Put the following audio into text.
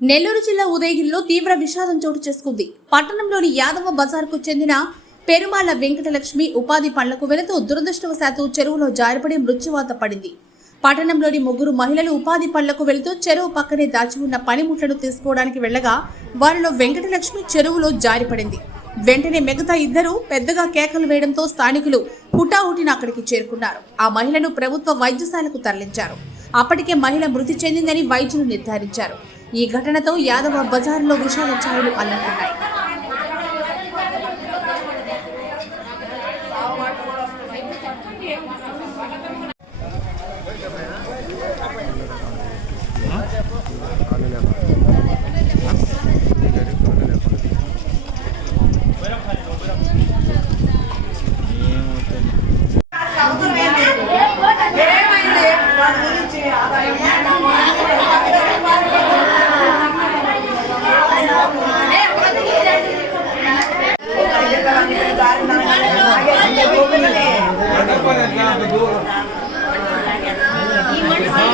నెల్లూరు జిల్లా ఉదయగిరిలో తీవ్ర విషాదం చోటు చేసుకుంది. పట్టణంలోని యాదవ బజార్కు చెందిన పెరుమాళ్ల వెంకటలక్ష్మి ఉపాధి పనులకు వెళుతూ దురదృష్టవశాత్తు చెరువులో జారిపడి మృత్యువాత పడింది. పట్టణంలోని ముగ్గురు మహిళలు ఉపాధి పనులకు వెళుతూ చెరువు పక్కనే దాచి ఉన్న పనిముట్లను తీసుకోవడానికి వెళ్లగా వారిలో వెంకటలక్ష్మి చెరువులో జారిపడింది. వెంటనే మిగతా ఇద్దరు పెద్దగా కేకలు వేయడంతో స్థానికులు హుటాహుటిన అక్కడికి చేరుకున్నారు. ఆ మహిళను ప్రభుత్వ వైద్యశాలకు తరలించారు. అప్పటికే మహిళ మృతి చెందిందని వైద్యులు నిర్ధారించారు. ఈ ఘటనతో యాదవ బజార్లో విషాద ఛాయలు అల్లుకున్నాయి. ఈ మనిషి